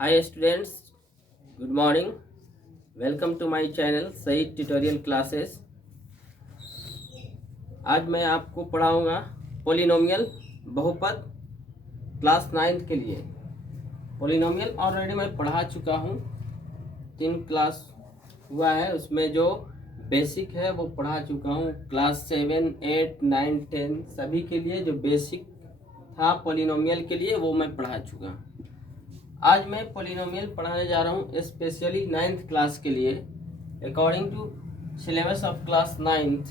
Hi students, good morning. Welcome to my channel Saeed tutorial classes. आज मैं आपको पढ़ाऊंगा पोलिनोमियल बहुपद क्लास 9 के लिए। पोलिनोमियल ऑलरेडी मैं पढ़ा चुका हूँ, 3 क्लास हुआ है, उसमें जो बेसिक है वो पढ़ा चुका हूँ। क्लास 7, 8, 9, 10 सभी के लिए जो बेसिक था पोलिनोमियल के लिए वो मैं पढ़ा चुका हूँ। आज मैं पोलिनोमियल पढ़ाने जा रहा हूँ स्पेशली 9th क्लास के लिए according to syllabus of class 9th।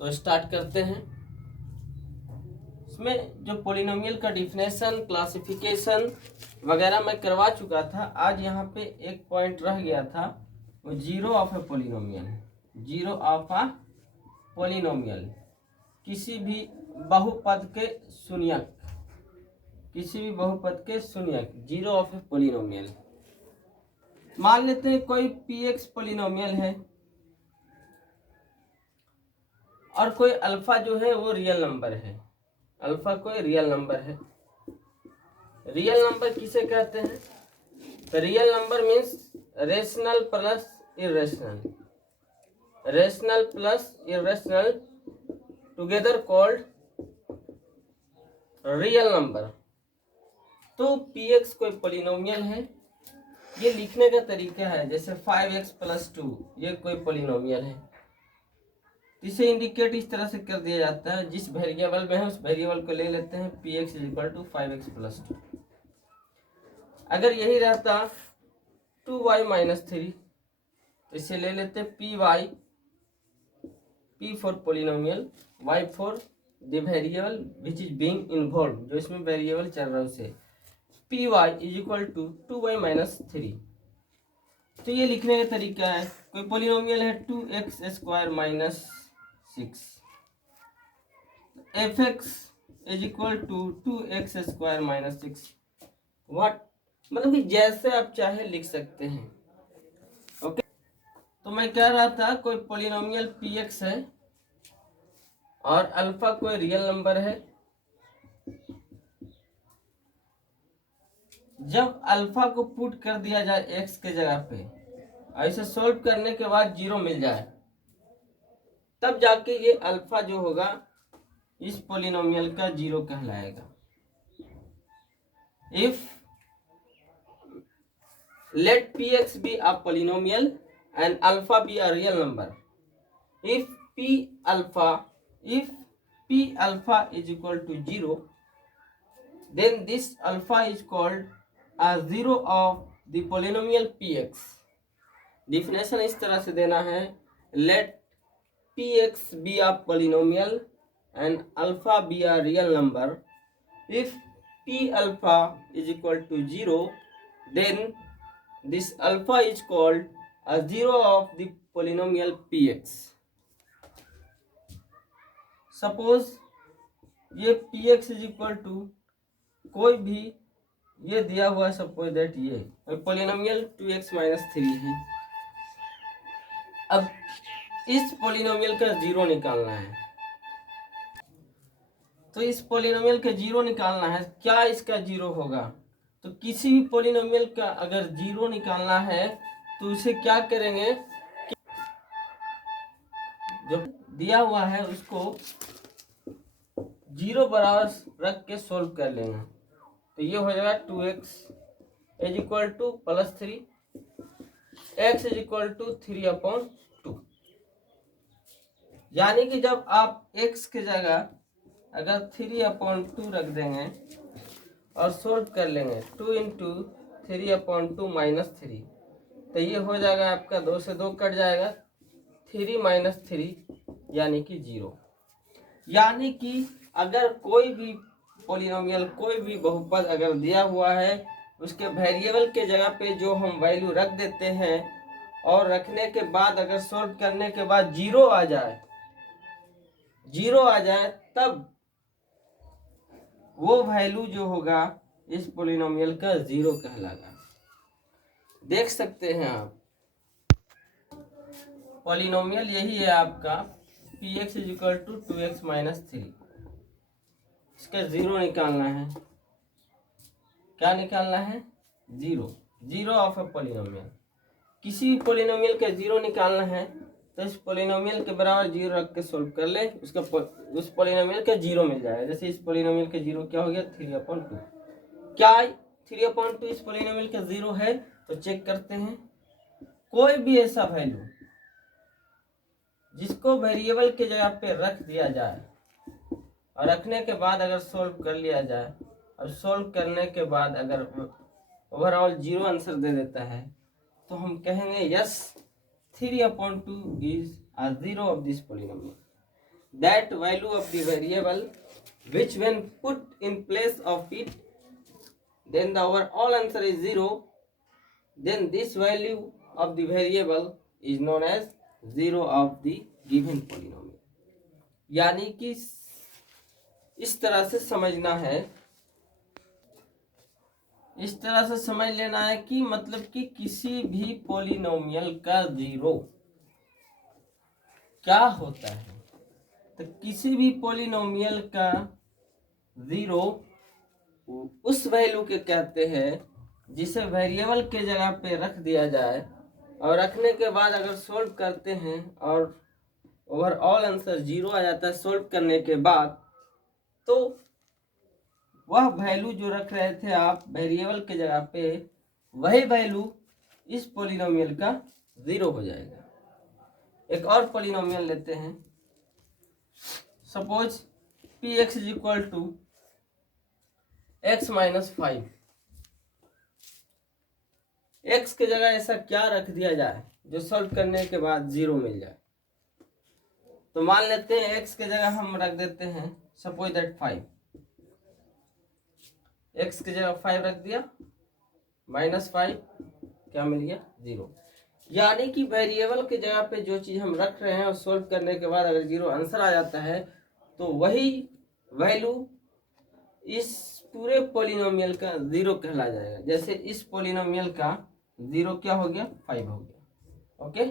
तो स्टार्ट करते हैं। इसमें जो पोलिनोमियल का डिफिनेशन, क्लासिफिकेशन वगैरह मैं करवा चुका था। आज यहाँ पे एक पॉइंट रह गया था, वो zero of A polynomial. Zero of a polynomial, किसी भी बहुपद के शून्यक, किसी भी बहुपद के शून्यक, जीरो ऑफ ए पोलिनोमियल। मान लेते हैं कोई px पोलिनोमियल है और कोई अल्फा जो है वो रियल नंबर है। अल्फा कोई रियल नंबर है। रियल नंबर किसे कहते हैं? तो real number means rational plus irrational, rational plus irrational together called real number. तो px कोई पोलिनोमियल है। ये लिखने का तरीका है, जैसे 5x + 2 ये कोई पोलिनोमियल है। इसे इंडिकेट इस तरह से कर दिया जाता है, जिस वेरिएबल में है उस वेरिएबल को ले लेते हैं, px = 5x + 2। अगर यही रहता 2y - 3, इसे ले लेते py, p for polynomial, y for the variable which is being involve, जो इसमें वेरिएबल चल रहा है उसे, py = 2y - 3। तो ये लिखने का तरीका है। कोई पोलिनोमियल है 2x² - 6, fx = 2x² - 6। व्हाट मतलब कि जैसे आप चाहे लिख सकते हैं। ओके, तो मैं कह रहा था कोई पोलिनोमियल px है और अल्फा कोई रियल नंबर है। जब अल्फा को पुट कर दिया जाए x के जगह पे, ऐसे सोल्व करने के बाद 0 मिल जाए, तब जाके ये अल्फा जो होगा इस पोलिनोमियल का 0 कहलाएगा। If let px be a polynomial and alpha be a real number, if p alpha is equal to 0, then this alpha is called a 0 of the polynomial px। Definition इस तरह से देना है, let px be a polynomial and alpha be a real number, if p alpha is equal to 0, then this alpha is called a 0 of the polynomial px। Suppose ये px = कोई भी ये दिया हुआ, सपोज दैट ये polynomial 2x - 3 है। अब इस पोलिनोमियल का 0 निकालना है। तो इस पोलिनोमियल का 0 निकालना है। क्या इसका 0 होगा? तो किसी भी पोलिनोमियल का अगर 0 निकालना है तो उसे क्या करेंगे, जो दिया हुआ है उसको 0 बराबर रख के सोल्व कर लेंगे। तो ये हो जाएगा 2x = +3, x = 3/2। यानी कि जब आप x के जगह अगर 3/2 रख देंगे और सोल्व कर लेंगे, 2 × 3/2 - 3, तो ये हो जाएगा आपका 2 से 2 कट जाएगा, 3 - 3 यानी कि 0। यानी कि अगर कोई भी पोलिनोमियल, कोई भी बहुपद अगर दिया हुआ है, उसके वेरिएबल के जगह पे जो हम वैल्यू रख देते हैं और रखने के बाद अगर सोल्व करने के बाद 0 आ जाए, 0 आ जाए, तब वो वैल्यू जो होगा इस पोलिनोमियल का 0 कहलाएगा। देख सकते हैं आप, पोलिनोमियल यही है आपका px = 2x - 3। इसका 0 निकालना है। क्या निकालना है? Zero, zero of a polynomial. किसी भी पॉलिनोमियल का जीरो निकालना है तो इस पॉलिनोमियल के बराबर जीरो रख के सोल्व कर ले, उसका उस पॉलिनोमियल का जीरो मिल जाएगा। जैसे इस पॉलिनोमियल का जीरो क्या हो गया? 3/2। क्या 3/2 इस पॉलिनोमियल का जीरो है? तो चेक करते हैं। कोई भी ऐसा वैल्यू जिसको वेरिएबल के जगह पे रख दिया जाए और रखने के बाद अगर सोल्व कर लिया जाए और सोल्व करने के बाद अगर ओवरऑल जीरो आंसर दे देता है तो हम कहेंगे yes 3/2 is a zero of this polynomial. That value of the variable which when put in place of it then the overall answer is zero, then this value of the variable is known as zero of the given polynomial. यानी कि इस तरह से समझना है, इस तरह से समझ लेना है कि मतलब कि किसी भी पॉलिनोमियल का जीरो क्या होता है। तो किसी भी पॉलिनोमियल का जीरो उस वैल्यू के कहते हैं जिसे वेरिएबल के जगह पे रख दिया जाए और रखने के बाद अगर सोल्व करते हैं और ओवरऑल आंसर जीरो आ जाता है सोल्व करने के बाद, तो वह वैल्यू जो रख रहे थे आप वेरिएबल के जगह पे, वही वैल्यू इस पॉलिनोमियल का जीरो हो जाएगा। एक और पॉलिनोमियल लेते हैं। Suppose px is equal to x minus 5। x के जगह ऐसा क्या रख दिया जाए जो सॉल्व करने के बाद जीरो मिल जाए। तो मान लेते हैं x के जगह हम रख देते हैं सपोज दैट 5। x के जगह 5 रख दिया, माइनस 5 क्या मिल गया? जीरो। यानी कि वेरिएबल के जगह पे जो चीज हम रख रहे हैं और सोल्व करने के बाद अगर जीरो आंसर आ जाता है तो वही वैल्यू इस पूरे पॉलिनोमियल का जीरो कहला जाएगा। जैसे इस पॉलिनोमियल का जीरो क्या हो गया? 5 हो गया। ओके,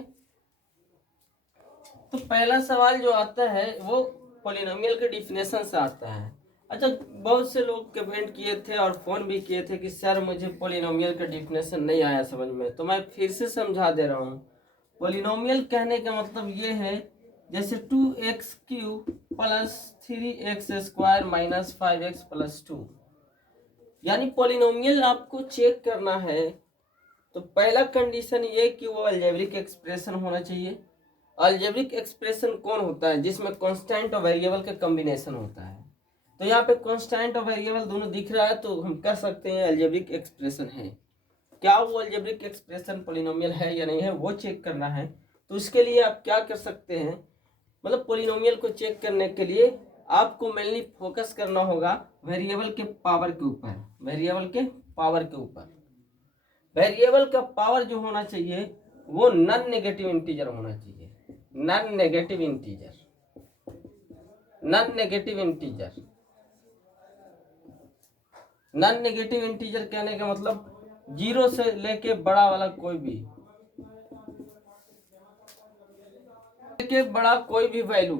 तो पहला सवाल जो आता है वो पॉलिनोमियल के डिफिनेशन से आता है। अच्छा, बहुत से लोग कमेंट किए थे और फोन भी किए थे कि सर मुझे पॉलिनोमियल का डिफिनेशन नहीं आया समझ में, तो मैं फिर से समझा दे रहा हूँ। पॉलिनोमियल कहने का मतलब ये है जैसे 2x³ plus 3x² minus 5x plus 2। यानी पॉलिनोमियल आपको चेक करना है तो पहला कंडीशन ये कि वो अलजेब्रिक एक्सप्रेशन होना चाहिए। अलजेब्रिक एक्सप्रेशन कौन होता है? जिसमें कांस्टेंट और वेरिएबल का कॉम्बिनेशन होता है। तो यहाँ पे कांस्टेंट और वेरिएबल दोनों दिख रहा है तो हम कह सकते हैं अलजेब्रिक एक्सप्रेशन है। क्या वो अलजेब्रिक एक्सप्रेशन पॉलिनोमियल है या नहीं है वो चेक करना है। तो उसके लिए आप क्या कर सकते हैं, मतलब पॉलिनोमियल को चेक करने के लिए आपको मेनली फोकस करना होगा वेरिएबल के पावर के ऊपर। वेरिएबल के पावर के ऊपर, वेरिएबल का पावर जो होना चाहिए वो नॉन नेगेटिव इंटीजर होना चाहिए। Non negative integer, non negative integer, non negative integer कहने का मतलब जीरो से लेके बड़ा वाला कोई भी, लेके बड़ा कोई भी वैल्यू,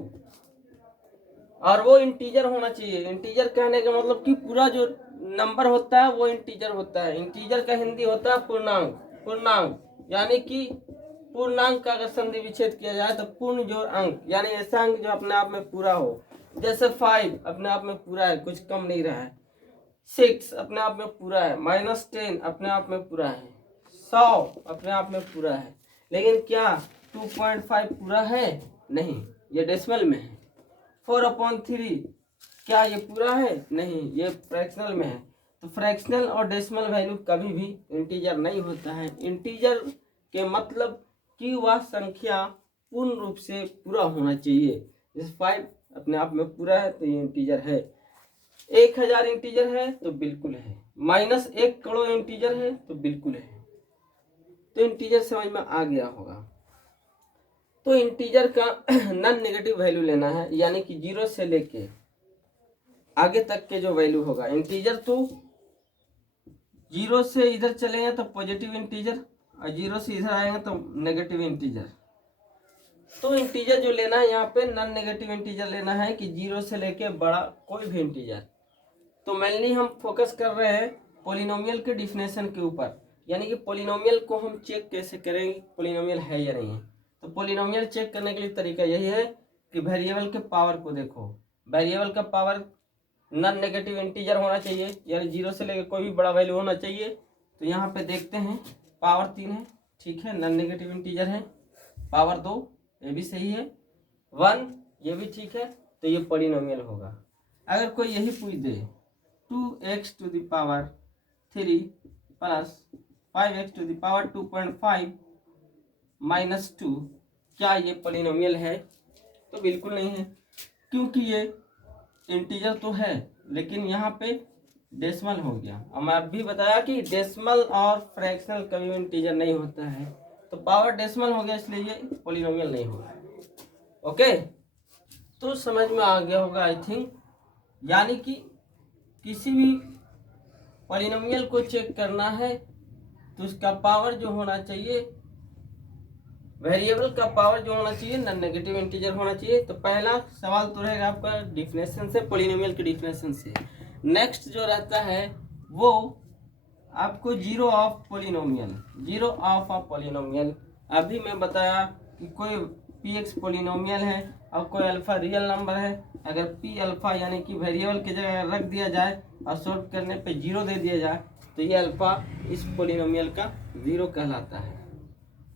और वो इंटीजर होना चाहिए। इंटीजर कहने का मतलब कि पूरा जो नंबर होता है वो इंटीजर होता है। इंटीजर का हिंदी होता है पूर्णांक। पूर्णांक यानी कि पूर्णांक का अगर संधि विच्छेद किया जाए तो पूर्ण जोड़ अंक, यानी ऐसा अंक जो अपने आप में पूरा हो। जैसे 5 अपने आप में पूरा है, कुछ कम नहीं रहा है। 6 अपने आप में पूरा है। -10 अपने आप में पूरा है। 100 अपने आप में पूरा है। लेकिन क्या 2.5 पूरा है? नहीं, ये डेसिमल में है। 4/3 क्या ये पूरा है? नहीं, ये फ्रैक्शनल में है। तो फ्रैक्शनल और डेसिमल वैल्यू कभी भी इंटीजर नहीं होता है। इंटीजर के मतलब कि वह संख्या पूर्ण रूप से पूरा होना चाहिए। जैसे 5 अपने आप में पूरा है तो ये इंटीजर है। 1000 इंटीजर है तो बिल्कुल है। -1 करोड़ इंटीजर है तो बिल्कुल है। तो इंटीजर समझ में आ गया होगा। तो इंटीजर का नॉन नेगेटिव वैल्यू लेना है, यानी कि जीरो से लेके आगे तक के जो वैल्यू होगा इंटीजर। तो जीरो से इधर चलेंगे तो पॉजिटिव इंटीजर, और जीरो से इधर आएंगे तो नेगेटिव इंटीजर। तो इंटीजर जो लेना है यहाँ पे नॉन नेगेटिव इंटीजर लेना है कि जीरो से लेके बड़ा कोई भी इंटीजर। तो मेनली हम फोकस कर रहे हैं पॉलिनोमियल के डिफिनेशन के ऊपर, यानी कि पॉलिनोमियल को हम चेक कैसे करेंगे पॉलिनोमियल है या नहीं है। तो पॉलिनोमियल चेक करने के लिए तरीका यही है कि वेरिएबल के पावर को देखो। वेरिएबल का पावर नॉन नेगेटिव इंटीजर होना चाहिए, यानी 0 से लेकर कोई भी बड़ा वैल्यू होना चाहिए। तो यहाँ पे देखते हैं पावर 3 है, ठीक है, नॉन नेगेटिव इंटीजर है। पावर 2 ये भी सही है, 1 ये भी ठीक है, तो ये पॉलिनोमियल होगा। अगर कोई यही पूछ दे 2x to the power 3 plus 5x to the power 2.5 minus 2, क्या ये पॉलिनोमियल है? तो बिल्कुल नहीं है, क्योंकि ये इंटीजर तो है लेकिन यहाँ पे डेसिमल हो गया। और मैं अभी बताया कि डेसिमल और फ्रैक्शनल कभी भी इंटीजर नहीं होता है, तो पावर डेसिमल हो गया, इसलिए ये पॉलिनोमियल नहीं होगा। ओके, तो समझ में आ गया होगा आई थिंक। यानी कि किसी भी पॉलिनोमियल को चेक करना है तो उसका पावर जो होना चाहिए, वेरिएबल का पावर जो होना चाहिए नॉन नेगेटिव इंटीजर होना चाहिए। तो पहला सवाल तो रहेगा आपका डिफिनेशन से, पॉलिनोमियल के डिफिनेशन से। नेक्स्ट जो रहता है वो आपको zero of polynomial, zero of a polynomial. अभी मैं बताया कि कोई पी एक्स पॉलिनोमियल है और कोई अल्फा रियल नंबर है। अगर पी अल्फा यानी कि वेरिएबल की जगह रख दिया जाए और सॉल्व करने पे 0 दे दिया जाए तो ये अल्फा इस पॉलिनोमियल का 0 कहलाता है।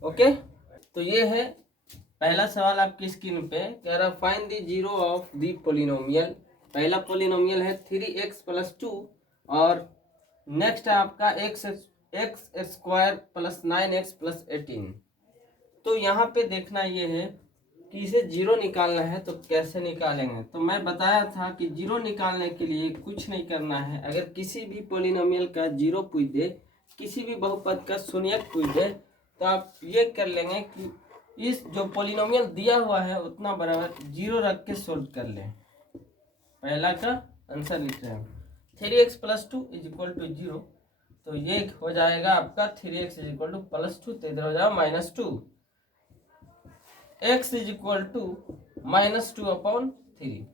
ओके, तो ये है पहला सवाल आपकी स्क्रीन पे, कह रहा find the zero of the polynomial. पहला पॉलिनोमियल है 3x प्लस 2 और नेक्स्ट है आपका x square plus 9x plus 18। तो यहाँ पे देखना ये है कि इसे 0 निकालना है, तो कैसे निकालेंगे। तो मैं बताया था कि 0 निकालने के लिए कुछ नहीं करना है। अगर किसी भी पॉलिनोमियल का 0 पूछ दे, किसी भी बहुपद का शून्यक पूछ दे, तो आप ये कर लेंगे कि इस जो पॉलिनोमियल दिया हुआ है उतना बराबर 0 रख के सोल्व कर लें। पहला का आंसर लिख रहे हैं 3x plus 2 is equal to 0, तो ये हो जाएगा आपका 3x is equal two plus 2, तो इधर हो जाएगा minus 2। x is equal to minus 2 upon 3,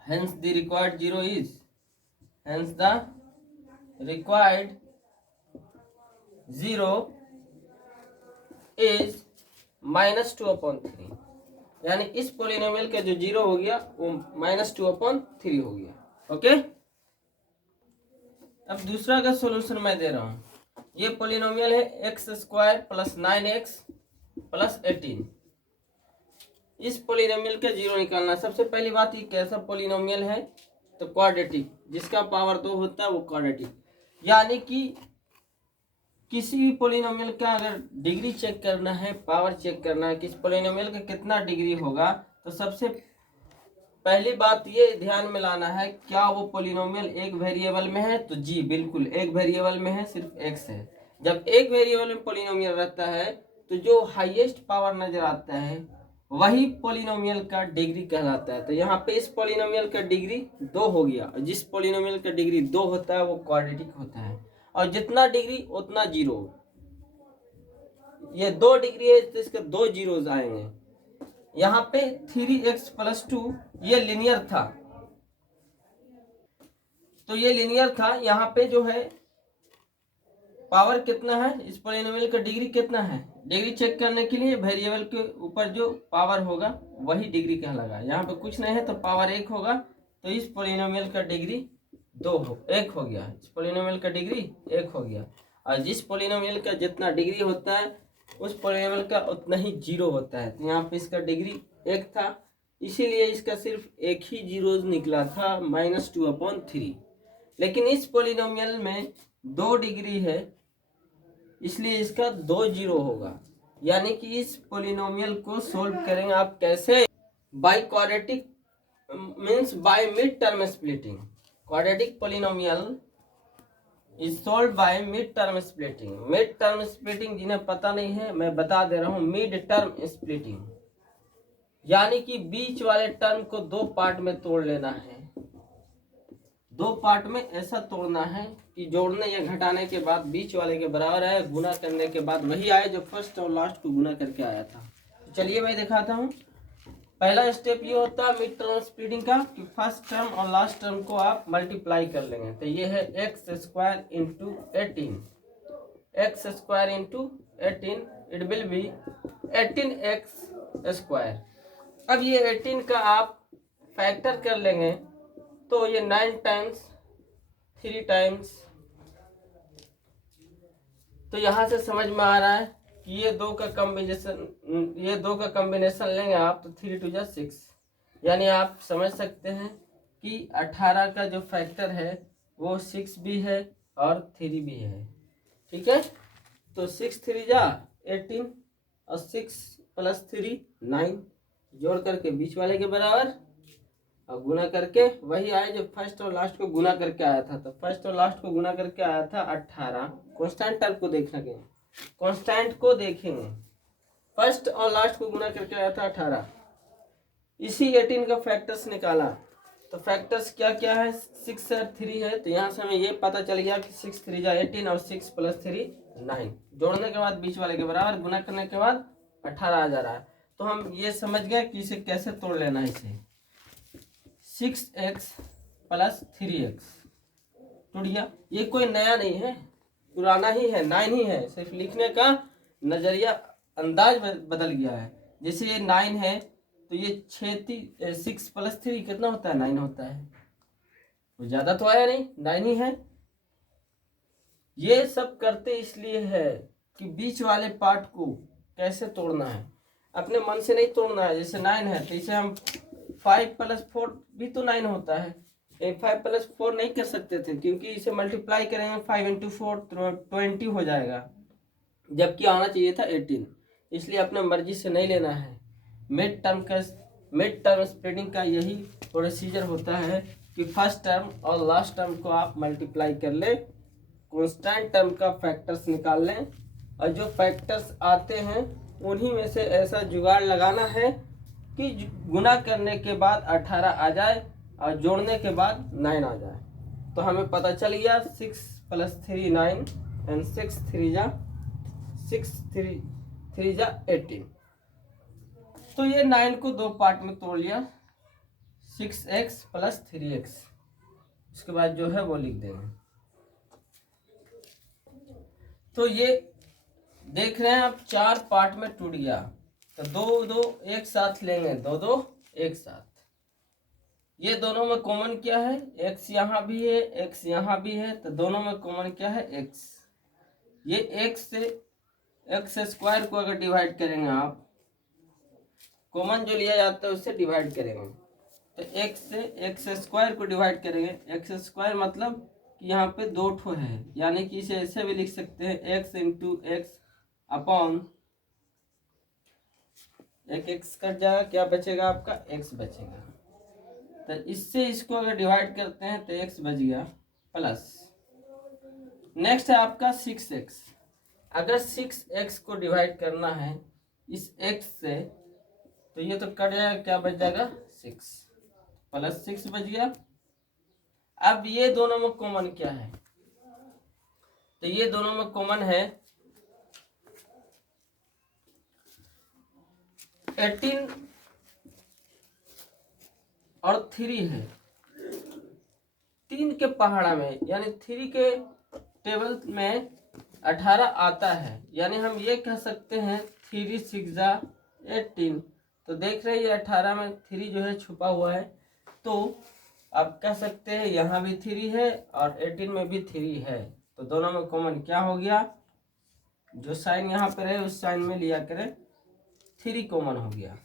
hence the required 0 is, hence the required 0 is minus 2 upon 3, यानी इस पॉलिनोमियल का जो 0 हो गया वो माइनस 2 अपॉन 3 हो गया। ओके, अब दूसरा का सॉल्यूशन मैं दे रहा हूं। ये पॉलिनोमियल है x square plus 9x plus 18। इस पॉलिनोमियल का 0 निकालना। सबसे पहली बात, ये कैसा पॉलिनोमियल है? तो क्वाड्रेटिक, जिसका पावर 2 होता है वो क्वाड्रेटिक। यानी कि किसी भी पॉलिनोमियल का अगर डिग्री चेक करना है, पावर चेक करना है कि इस पॉलिनोमियल का कितना डिग्री होगा, तो सबसे पहली बात ये ध्यान में लाना है, क्या वो पॉलिनोमियल एक वेरिएबल में है? तो जी बिल्कुल एक वेरिएबल में है, सिर्फ x है। जब एक वेरिएबल में पॉलिनोमियल रहता है तो जो हाईएस्ट पावर नजर आता है वही पॉलिनोमियल का डिग्री कहलाता है। तो यहाँ पे इस पॉलिनोमियल का डिग्री 2 हो गया, और जिस पॉलिनोमियल का डिग्री 2 होता है वो क्वाड्रेटिक होता है, और जितना डिग्री उतना 0। ये 2 डिग्री है तो इसके 2 जीरोज आएंगे। यहाँ पे 3x प्लस 2 ये लिनियर था, तो ये लिनियर था। यहाँ पे जो है पावर कितना है, इस पॉलिनोमियल का डिग्री कितना है? डिग्री चेक करने के लिए वेरिएबल के ऊपर जो पावर होगा वही डिग्री कहलाएगा। यहाँ पे कुछ नहीं है तो पावर 1 होगा, तो इस पॉलिनोमियल का डिग्री 1 हो गया। इस पॉलिनोमियल का डिग्री 1 हो गया, और जिस पॉलिनोमियल का जितना डिग्री होता है उस पॉलिनोमियल का उतना ही 0 होता है। तो यहाँ पे इसका डिग्री 1 था, इसीलिए इसका सिर्फ एक ही 0 निकला था, माइनस 2 अपॉन 3। लेकिन इस पॉलिनोमियल में 2 डिग्री है, इसलिए इसका 2 0 होगा। यानी कि इस पॉलिनोमियल को सोल्व करेंगे आप कैसे? By quadratic, means by mid term splitting. Quadratic polynomial is solve by mid term splitting. Mid term splitting जिन्हें पता नहीं है मैं बता दे रहा हूं, मिड टर्म स्प्लिटिंग यानी कि बीच वाले टर्म को 2 पार्ट में तोड़ लेना है। 2 पार्ट में ऐसा तोड़ना है कि जोड़ने या घटाने के बाद बीच वाले के बराबर आए, गुना करने के बाद वही आए जो फर्स्ट और लास्ट को गुना करके आया था। तो चलिए मैं दिखाता हूँ। पहला स्टेप ये होता है मिड टर्म स्प्लिटिंग का कि फर्स्ट टर्म और लास्ट टर्म को आप मल्टीप्लाई कर लेंगे। तो ये है x square into 18, x square into 18, it will be 18x square. अब ये 18 का आप फैक्टर कर लेंगे तो ये 9 टाइम्स 3 टाइम्स, तो यहाँ से समझ में आ रहा है कि ये दो का कॉम्बिनेशन लेंगे आप तो 3 2 जा 6, यानी आप समझ सकते हैं कि 18 का जो फैक्टर है वो 6 भी है और 3 भी है। ठीक है, तो 6 3 जा 18 और 6 प्लस 3 9, जोड़ करके बीच वाले के बराबर और गुना करके वही आए जो फर्स्ट और लास्ट को गुना करके आया था। तो फर्स्ट और लास्ट को गुना करके आया था 18। कांस्टेंट टर्म को देखेंगे, कांस्टेंट को देखेंगे, फर्स्ट और लास्ट को गुना करके आया था 18। इसी 18 का फैक्टर्स निकाला तो फैक्टर्स क्या क्या है, 6 और 3 है। तो यहाँ से हमें ये पता चल गया कि 6 3 जा 18 और 6 प्लस 3 9, जोड़ने के बाद बीच वाले के बराबर, गुना करने के बाद 18 आ जा रहा है। तो हम ये समझ गए कि इसे कैसे तोड़ लेना है। इसे 6x प्लस 3x टूट गया। ये कोई नया नहीं है, पुराना ही है, 9 ही है, सिर्फ लिखने का नजरिया अंदाज बदल गया है। जैसे ये 9 है तो ये 6 प्लस 3 कितना होता है, 9 होता है। तो ज्यादा तो आया नहीं, 9 ही है। ये सब करते इसलिए है कि बीच वाले पार्ट को कैसे तोड़ना है, अपने मन से नहीं तोड़ना है। जैसे 9 है तो इसे हम 5 प्लस 4 भी तो 9 होता है, 5 प्लस 4 नहीं कर सकते थे क्योंकि इसे मल्टीप्लाई करेंगे 5 इंटू 4 20 हो जाएगा, जबकि आना चाहिए था 18। इसलिए अपने मर्जी से नहीं लेना है। मिड टर्म स्प्लिटिंग का यही प्रोसीजर होता है कि फर्स्ट टर्म और लास्ट टर्म को आप मल्टीप्लाई कर लें, कांस्टेंट टर्म का फैक्टर्स निकाल लें और जो फैक्टर्स आते हैं उन्हीं में से ऐसा जुगाड़ लगाना है कि गुना करने के बाद 18 आ जाए और जोड़ने के बाद 9 आ जाए। तो हमें पता चल गया 6 प्लस 3 9 एंड 6 3 जा 18। तो ये 9 को दो पार्ट में तोड़ लिया, 6x प्लस 3x, उसके बाद जो है वो लिख देंगे। तो ये देख रहे हैं आप 4 पार्ट में टूट गया। तो 2 2 एक साथ लेंगे, 2 2 एक साथ। ये दोनों में कॉमन क्या है, x यहाँ भी है, x यहाँ भी है, तो दोनों में कॉमन क्या है, x। ये x से x स्क्वायर को अगर डिवाइड करेंगे आप, कॉमन जो लिया जाता है उससे डिवाइड करेंगे तो x से x स्क्वायर को डिवाइड करेंगे। x स्क्वायर मतलब कि यहाँ पे 2 ठो है, यानी कि इसे ऐसे भी लिख सकते हैं x इंटू एक्स अपॉन एक x कट जाएगा, क्या बचेगा आपका, x बचेगा। तो इससे इसको अगर डिवाइड करते हैं तो x बच गया प्लस। नेक्स्ट है आपका 6x। अगर 6x को डिवाइड करना है इस x से तो ये तो कट जाएगा, क्या बच जाएगा, 6 प्लस 6 बच गया। अब ये दोनों में कॉमन क्या है, तो ये दोनों में कॉमन है 18 और 3 है। 3 के पहाड़ा में यानी 3 के टेबल में 18 आता है, यानी हम ये कह सकते हैं 3 6 जा 18। तो देख रहे हैं 18 में 3 जो है छुपा हुआ है, तो आप कह सकते हैं यहाँ भी 3 है और 18 में भी 3 है। तो दोनों में कॉमन क्या हो गया, जो साइन यहाँ पर है उस साइन में लिया करें, 3 कॉमन हो गया।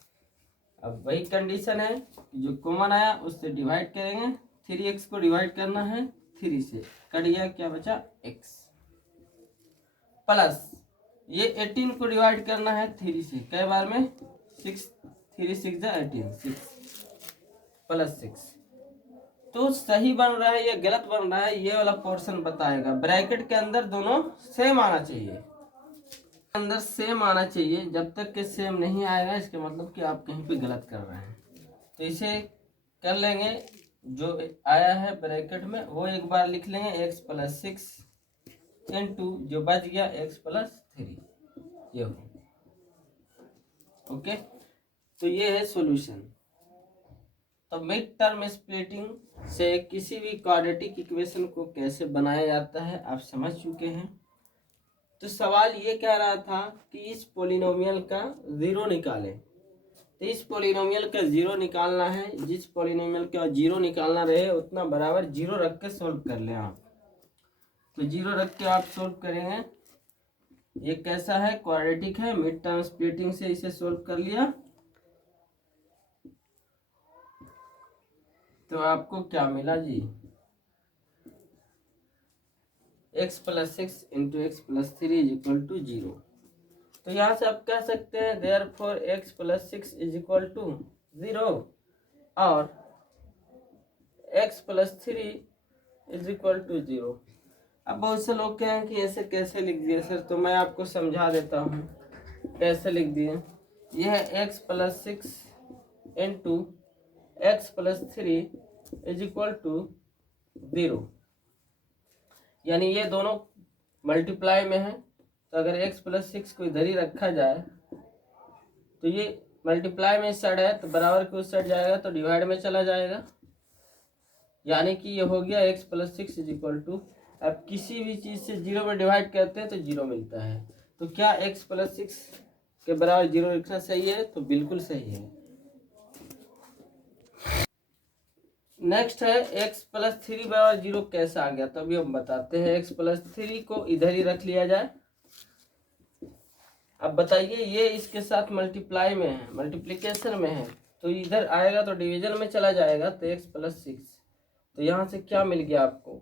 अब वही कंडीशन है, जो कॉमन आया उससे डिवाइड करेंगे, 3x को डिवाइड करना है 3 से, कट गया, क्या बचा, x प्लस ये 18 को डिवाइड करना है 3 से, कई बार में 6 3 6 जा 18 6 प्लस 6। तो सही बन रहा है या गलत बन रहा है ये वाला पोर्शन बताएगा। ब्रैकेट के अंदर दोनों सेम आना चाहिए, अंदर सेम आना चाहिए। जब तक के सेम नहीं आएगा इसके मतलब कि आप कहीं पे गलत कर रहे हैं। तो इसे कर लेंगे, जो आया है ब्रैकेट में वो एक बार लिख लेंगे, x प्लस 6 इंटू जो बच गया x प्लस 3, ये हो ओके। तो ये है सॉल्यूशन। तो मिड टर्म स्प्लिटिंग से किसी भी क्वाड्रेटिक इक्वेशन को कैसे बनाया जाता है आप समझ चुके हैं। तो सवाल ये कह रहा था कि इस पॉलिनोमियल का जीरो निकालें। तो इस पॉलिनोमियल का जीरो निकालना है, जिस पॉलिनोमियल का जीरो निकालना रहे उतना बराबर जीरो रख के सोल्व कर लें आप। तो जीरो रख के आप सोल्व करेंगे। ये कैसा है, क्वाड्रेटिक है, मिड टर्म स्प्लिटिंग से इसे सोल्व कर लिया। तो आपको क्या मिला जी, x plus 6 into x plus 3 is equal to 0। तो यहाँ से आप कह सकते हैं therefore x plus 6 is equal to 0 और x plus 3 is equal to 0। अब बहुत से लोग कहें कि ऐसे कैसे लिख दिए सर, तो मैं आपको समझा देता हूँ कैसे लिख दिए। यह है x plus 6 into x plus 3 is equal to 0, यानी ये दोनों मल्टीप्लाई में है। तो अगर x प्लस 6 को इधर ही रखा जाए तो ये मल्टीप्लाई में इस साइड है तो बराबर के उस साइड जाएगा तो डिवाइड में चला जाएगा, यानी कि ये हो गया x plus 6 is equal to. अब किसी भी चीज़ से जीरो में डिवाइड करते हैं तो जीरो मिलता है। तो क्या x प्लस 6 के बराबर जीरो लिखना सही है, तो बिल्कुल सही है। नेक्स्ट है x प्लस 3 बराबर जीरो कैसा आ गया, तो अभी हम बताते हैं। x प्लस 3 को इधर ही रख लिया जाए। अब बताइए ये इसके साथ मल्टीप्लाई में है, मल्टीप्लिकेशन में है, तो इधर आएगा तो डिवीजन में चला जाएगा। तो x प्लस 6, तो यहाँ से क्या मिल गया आपको,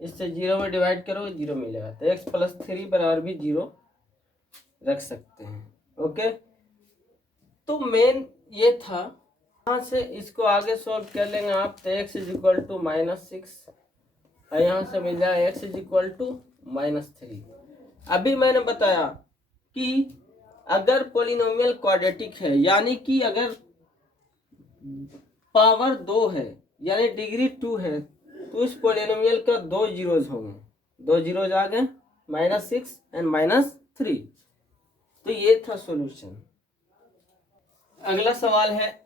इससे जीरो में डिवाइड करो जीरो मिलेगा। तो x प्लस 3 बराबर भी जीरो रख सकते हैं। ओके, तो मेन ये था। यहाँ से इसको आगे सॉल्व कर लेंगे आप। तो x इज इक्वल टू -6 और यहाँ से मिल जाएगा x इज इक्वल टू -3। अभी मैंने बताया कि अगर पॉलिनोमियल क्वाड्रेटिक है, यानी कि अगर पावर 2 है यानी डिग्री 2 है, तो इस पॉलिनोमियल का दो जीरोज होंगे। दो जीरोज आ गए, -6 एंड -3। तो ये था सॉल्यूशन। अगला सवाल है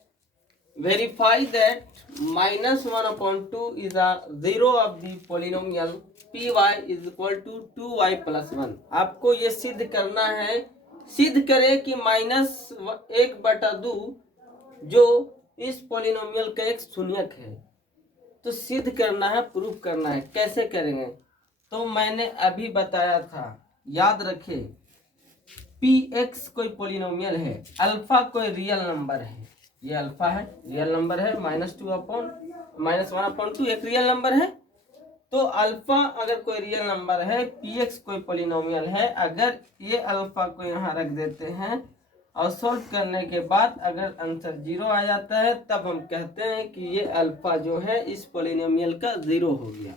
verify that -1/2 is a zero of the polynomial P Y is equal to 2y plus 1। आपको ये सिद्ध करना है, सिद्ध करें कि -1/2 जो इस पॉलिनोमियल का एक शून्यक है। तो सिद्ध करना है, प्रूफ करना है। कैसे करेंगे, तो मैंने अभी बताया था, याद रखें। px कोई पॉलिनोमियल है, अल्फा कोई रियल नंबर है, ये अल्फा है, रियल नंबर है, -1/2 एक रियल नंबर है। तो अल्फा अगर कोई रियल नंबर है, px कोई पॉलिनोमियल है, अगर ये अल्फा को यहाँ रख देते हैं और सॉल्व करने के बाद अगर आंसर 0 आ जाता है, तब हम कहते हैं कि ये अल्फा जो है इस पॉलिनोमियल का 0 हो गया।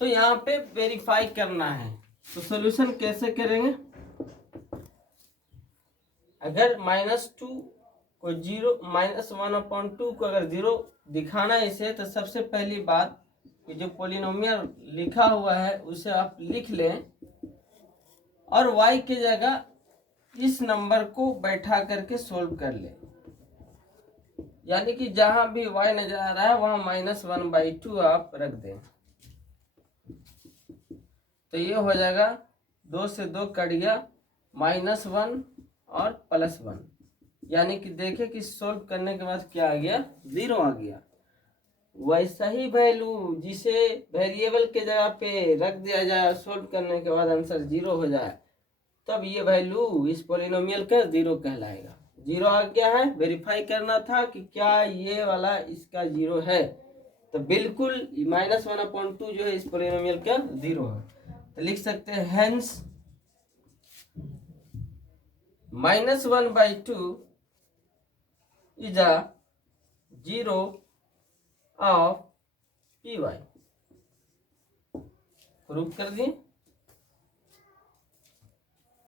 तो यहाँ पे वेरीफाई करना है। तो सॉल्यूशन कैसे करेंगे, अगर -2 को 0, -1/2 को अगर 0 दिखाना है इसे, तो सबसे पहली बात कि जो पॉलिनोमियल लिखा हुआ है उसे आप लिख लें और y की जगह इस नंबर को बैठा करके सोल्व कर लें। यानी कि जहां भी y नजर आ रहा है वहां -1/2 आप रख दें। तो ये हो जाएगा, 2 से 2 कट गया, -1 और +1, यानी कि देखें कि सोल्व करने के बाद क्या आ गया, 0 आ गया। वैसा ही वैल्यू जिसे वेरिएबल के जगह पे रख दिया जाए, सोल्व करने के बाद आंसर 0 हो जाए, तब ये वैल्यू इस पॉलिनोमियल का 0 कहलाएगा। 0 आ गया है, वेरीफाई करना था कि क्या ये वाला इसका 0 है। तो बिल्कुल -1/2 जो है इस पॉलिनोमियल का 0 है। तो लिख सकते हैं hence -1/2 is a 0 of P Y. Proof कर दिए।